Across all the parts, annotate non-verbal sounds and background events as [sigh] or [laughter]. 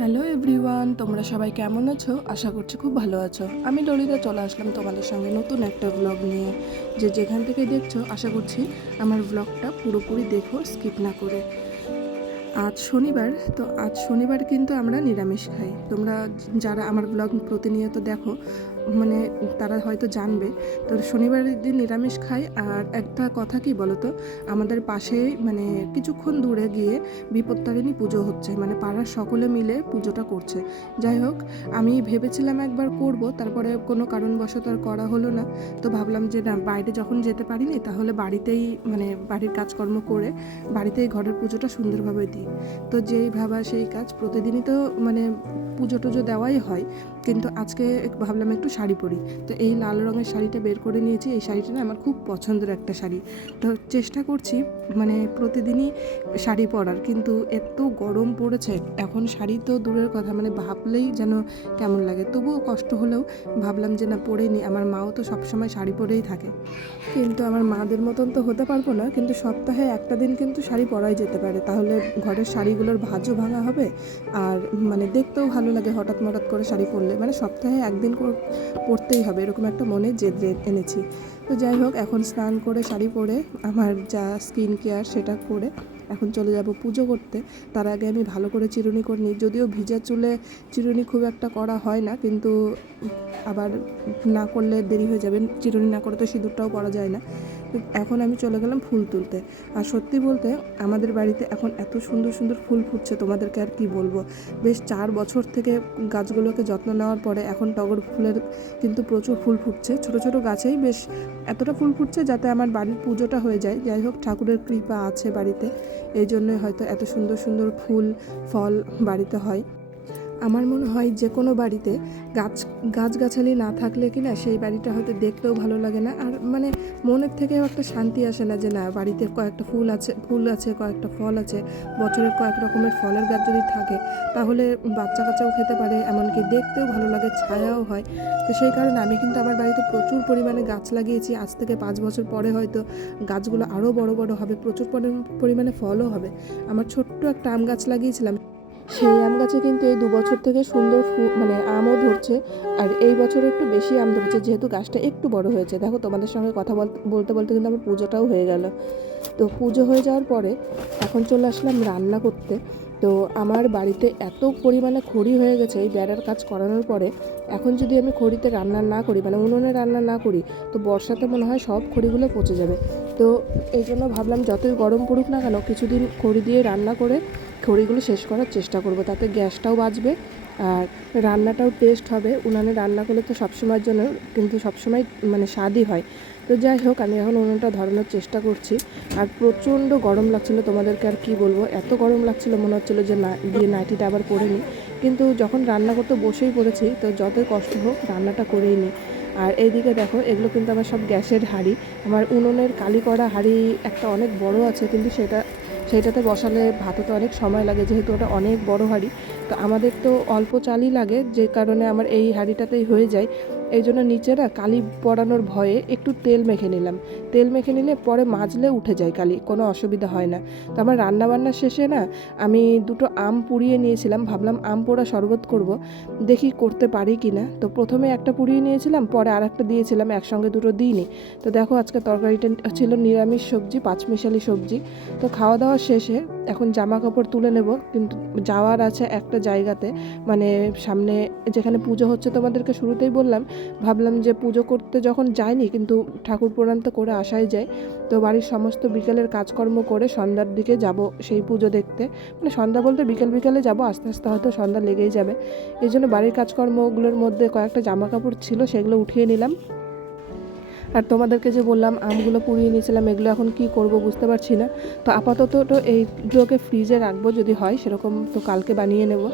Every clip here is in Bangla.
হ্যালো এভরিওয়ান, তোমরা সবাই কেমন আছো? আশা করছি খুব ভালো আছো। আমি ললিতা, চলে আসলাম তোমাদের সঙ্গে নতুন একটা ব্লগ নিয়ে। যে যেখান থেকে দেখছ, আশা করছি আমার ব্লগটা পুরোপুরি দেখো স্কিপ না করে। আজ শনিবার, তো আজ শনিবার কিন্তু আমরা নিরামিষ খাই। তোমরা যারা আমার ব্লগ প্রতিনিয়ত দেখো মানে তারা হয়তো জানবে। তো শনিবারের দিন নিরামিষ খাই আর একটা কথা কি বলো তো আমাদের পাশে মানে কিছুক্ষণ দূরে গিয়ে বিপত্তারিণী পুজো হচ্ছে মানে পাড়ার সকলে মিলে পুজোটা করছে। যাই হোক, আমি ভেবেছিলাম একবার করব, তারপরে কোনো কারণবশত আর করা হলো না। তো ভাবলাম যে না, বাইরে যখন যেতে পারিনি তাহলে বাড়িতেই মানে বাড়ির কাজকর্ম করে বাড়িতেই ঘরের পুজোটা সুন্দরভাবে দিই। তো যেই ভাবা সেই কাজ, প্রতিদিনই তো মানে পুজো টুজো দেওয়াই হয়। কিন্তু আজকে ভাবলাম একটু শাড়ি পরি। তো এই লাল রঙের শাড়িটা বের করে নিয়েছি। এই শাড়িটা না আমার খুব পছন্দের একটা শাড়ি। তো চেষ্টা করছি মানে প্রতিদিনই শাড়ি পরার। কিন্তু এত গরম পড়েছে, এখন শাড়ি তো দূরের কথা মানে ভাবলেই যেন কেমন লাগে। তবুও কষ্ট হলেও ভাবলাম যে না, পরে নি। আমার মাও তো সবসময় শাড়ি পরেই থাকে। কিন্তু আমার মাদের মতন তো হতে পারব না। কিন্তু সপ্তাহে একটা দিন কিন্তু শাড়ি পরাই যেতে পারে। তাহলে ঘরের শাড়িগুলোর ভাজও ভাঙা হবে। আর মানে দেখতেও ভালো লাগে হঠাৎ মঠাৎ করে শাড়ি পরলে। মানে সপ্তাহে একদিন করে পরতেই হবে, এরকম একটা মনে জেদ এনেছি। তো যাই হোক, এখন স্নান করে শাড়ি পরে আমার যা স্কিন কেয়ার সেটা করে এখন চলে যাব পুজো করতে। তার আগে আমি ভালো করে চিরুনি করে নিই। যদিও ভিজা চুলে চিরুনি খুব একটা করা হয় না, কিন্তু আবার না করলে দেরি হয়ে যাবে। চিরুনি না করে তো সিঁদুরটাও করা যায় না। এখন আমি চলে গেলাম ফুল তুলতে। আর সত্যি বলতে আমাদের বাড়িতে এখন এত সুন্দর সুন্দর ফুল ফুটছে, তোমাদেরকে আর কি বলব? বেশ চার বছর থেকে গাছগুলোকে যত্ন নেওয়ার পরে এখন টগর ফুলের কিন্তু প্রচুর ফুল ফুটছে। ছোট ছোট গাছেই বেশ এতটা ফুল ফুটছে যাতে আমার বাড়ির পুজোটা হয়ে যায়। যাই হোক, ঠাকুরের কৃপা আছে বাড়িতে। এই জন্যই হয়তো এত সুন্দর সুন্দর ফুল, ফল বাড়িতে হয়। আমার মনে হয় যে কোনো বাড়িতে গাছ, গাছগাছালি না থাকলে কি না সেই বাড়িটা হয়তো দেখতেও ভালো লাগে না। আর মানে মনের থেকেও একটা শান্তি আসে না যে না, বাড়িতে কয়েকটা ফুল আছে ফুল আছে, কয়েকটা ফল আছে, বছরের কয়েক রকমের ফলের গাছ যদি থাকে, তাহলে বাচ্চা কাচ্চাও খেতে পারে, এমনকি দেখতেও ভালো লাগে, ছায়াও হয়। তো সেই কারণে আমি কিন্তু আমার বাড়িতে প্রচুর পরিমাণে গাছ লাগিয়েছি। আজ থেকে পাঁচ বছর পরে হয়তো গাছগুলো আরও বড় বড় হবে, প্রচুর পরিমাণে ফলও হবে। আমার ছোট্ট একটা আম গাছ লাগিয়েছিলাম। সেই আম গাছে কিন্তু এই দুবছর থেকে সুন্দর মানে আমও ধরছে। আর এই বছর একটু বেশি আম ধরেছে, যেহেতু গাছটা একটু বড় হয়েছে। দেখো, তোমাদের সঙ্গে কথা বলতে বলতে কিন্তু আমার পুজোটাও হয়ে গেল। তো পুজো হয়ে যাওয়ার পরে এখন চলে আসলাম রান্না করতে। তো আমার বাড়িতে এত পরিমাণে খড়ি হয়ে গেছে এই বেড়ার কাজ করানোর পরে, এখন যদি আমি খড়িতে রান্না না করি মানে উনুনে রান্না না করি, তো বর্ষাতে মনে হয় সব খড়িগুলো পচে যাবে। তো এই জন্য ভাবলাম যতই গরম পড়ুক না কেন, কিছুদিন খড়ি দিয়ে রান্না করে খড়িগুলো শেষ করার চেষ্টা করব, তাতে গ্যাসটাও বাঁচবে আর রান্নাটাও টেস্ট হবে। উনানে রান্না করলে তো সবসময়ের জন্য কিন্তু সবসময় মানে স্বাদই হয়। তো যাই হোক, আমি এখন উনুনটা ধরানোর চেষ্টা করছি। আর প্রচণ্ড গরম লাগছিল তোমাদেরকে আর কি বলব? এত গরম লাগছিল, মনে হচ্ছিল যে না, দিয়ে নাইটিটা আবার পরে নিই। কিন্তু যখন রান্না করতে বসেই পড়েছি, তো যতই কষ্ট হোক, রান্নাটা করেই নিই। আর এইদিকে দেখো, এগুলো কিন্তু আমার সব গ্যাসের হাঁড়ি। আমার উনুনের কালি করা হাঁড়ি একটা অনেক বড় আছে, কিন্তু সেটা সেইটাতে বসালে ভাতে তো অনেক সময় লাগে, যেহেতু ওটা অনেক বড় হাঁড়ি। তো আমাদের তো অল্প চালই লাগে, যে কারণে আমার এই হাঁড়িটাতেই হয়ে যায়। এই জন্য নিচে না কালি পড়ানোর ভয়ে একটু তেল মেখে নিলাম। তেল মেখে নিলে পরে মাজলে উঠে যায় কালি, কোনো অসুবিধা হয় না। তো আমার রান্নাবান্না শেষে না আমি দুটো আম পুড়িয়ে নিয়েছিলাম, ভাবলাম আম পোড়া শরবত করব, দেখি করতে পারি কি না। তো প্রথমে একটা পুড়িয়ে নিয়েছিলাম, পরে আর একটা দিয়েছিলাম, একসঙ্গে দুটো দিইনি। তো দেখো আজকে তরকারিটা ছিল নিরামিষ সবজি, পাঁচমিশালি সবজি। তো খাওয়া দাওয়া শেষে এখন জামা কাপড় তুলে নেব, কিন্তু যাওয়ার আছে একটা জায়গাতে। মানে সামনে যেখানে পুজো হচ্ছে তোমাদেরকে শুরুতেই বললাম, ভাবলাম যে পুজো করতে যখন যাইনি, কিন্তু ঠাকুর প্রণাম তো করে আসাই যায়। তো বাড়ির সমস্ত বিকেলের কাজকর্ম করে সন্ধ্যার দিকে যাব সেই পুজো দেখতে। মানে সন্ধ্যা বলতে বিকেল বিকেলে যাব, আস্তে আস্তে হয়তো সন্ধ্যা লেগেই যাবে। এই জন্য বাড়ির কাজকর্মগুলোর মধ্যে কয়েকটা জামা কাপড় ছিল, সেগুলো উঠিয়ে নিলাম। আর তোমাদেরকে যে বললাম, আমগুলো পুড়িয়ে নিয়েছিলাম, এগুলো এখন কি করব বুঝতে পারছি না। তো আপাতত তো এইগুলোকে ফ্রিজে রাখব যদি হয়, সেরকম তো কালকে বানিয়ে নেব।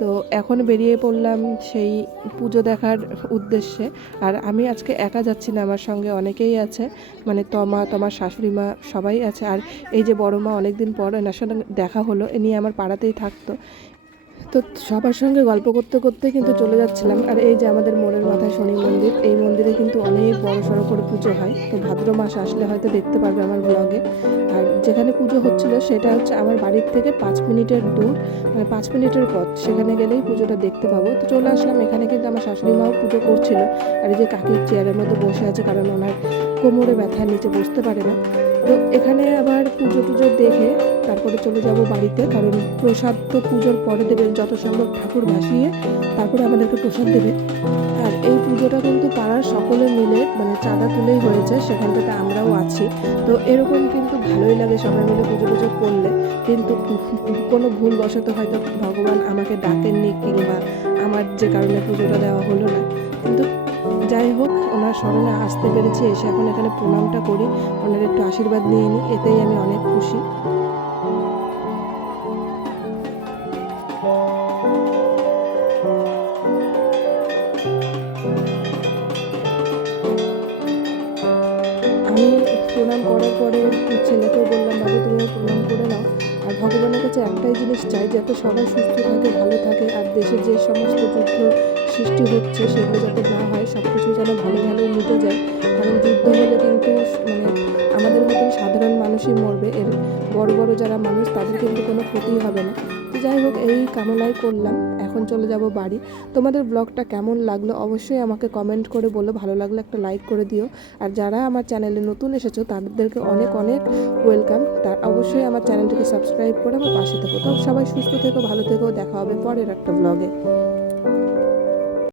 তো এখন বেরিয়ে পড়লাম সেই পুজো দেখার উদ্দেশ্যে। আর আমি আজকে একা যাচ্ছি না, আমার সঙ্গে অনেকেই আছে মানে তমা, তোমার শাশুড়ি মা সবাই আছে। আর এই যে বড় মা অনেক দিন পর এনার সঙ্গে দেখা হলো, এ নিয়ে আমার পাড়াতেই থাকতো। তো সবার সঙ্গে গল্প করতে করতে কিন্তু চলে যাচ্ছিলাম। আর এই যে আমাদের মোড়ের মাথায় শনি মন্দির, এই মন্দিরে কিন্তু অনেক বড় সড়ো করে পুজো হয়। তো ভাদ্র মাস আসলে হয়তো দেখতে পারবে আমার ব্লগে আর যেখানে পুজো হচ্ছিল সেটা হচ্ছে আমার বাড়ির থেকে পাঁচ মিনিটের দূর মানে পাঁচ মিনিটের পথ। সেখানে গেলেই পুজোটা দেখতে পাবো। তো চলে আসলাম, এখানে কিন্তু আমার শাশুড়ি মাও পুজো করছিল। আর এই যে কাকির চেয়ারের মধ্যে বসে আছে, কারণ ওনার কোমরে ব্যথার নিচে বসতে পারে না। তো এখানে আবার পুজো টুজো দেখে তারপরে চলে যাব বাড়িতে, কারণ প্রসাদ তো পুজোর পরে দেবে যত সম্ভব ঠাকুর ভাসিয়ে তারপরে আমাদেরকে প্রসাদ দেবে। আর এই পুজোটা কিন্তু পাড়ার সকলে মিলে মানে চাঁদা তুলেই হয়েছে, সেখানটাতে আমরাও আছি। তো এরকম কিন্তু ভালোই লাগে সবাই মিলে পুজো পুজো করলে। কিন্তু [laughs] কোনো ভুলবশত হয়তো ভগবান আমাকে ডাকেননি কিংবা আমার যে কারণে পুজোটা দেওয়া হলো না। কিন্তু যাই হোক, ওনার স্মরণে আসতে পেরেছি, এসে এখন এখানে প্রণামটা করি। ওনার একটু আশীর্বাদ নিয়ে নিই, এতেই আমি অনেক খুশি। প্রণাম করার পরে ছেলেকেও বললাম, বাবু, তুমিও প্রণাম করে নাও। আর ভগবানের কাছে একটাই জিনিস চাই, যাতে সবাই সুস্থ থাকে, ভালো থাকে, আর দেশে যে সমস্ত যুদ্ধ সৃষ্টি হচ্ছে, সেগুলো যাতে না হয় সব কিছু যেন ভালো ভালো মিটে যায়। কারণ যুদ্ধ হলে কিন্তু মানে আমাদের মতন সাধারণ মানুষই মরবে। এর বড় বড় যারা মানুষ, তাদের কিন্তু কোনো ক্ষতি হবে না। তো যাই হোক, এই কামনাই করলাম। এখন চলে যাব বাড়ি। তোমাদের ব্লগটা কেমন লাগল অবশ্যই আমাকে কমেন্ট করে বলো। ভালো লাগলে একটা লাইক করে দিও। আর যারা আমার চ্যানেলে নতুন এসেছ, তাদেরকে অনেক অনেক ওয়েলকাম তার অবশ্যই আমার চ্যানেলটিকে সাবস্ক্রাইব করে আমার পাশে থেকো। তো সবাই সুস্থ থেকো, ভালো থেকো। দেখা হবে পরের একটা ব্লগে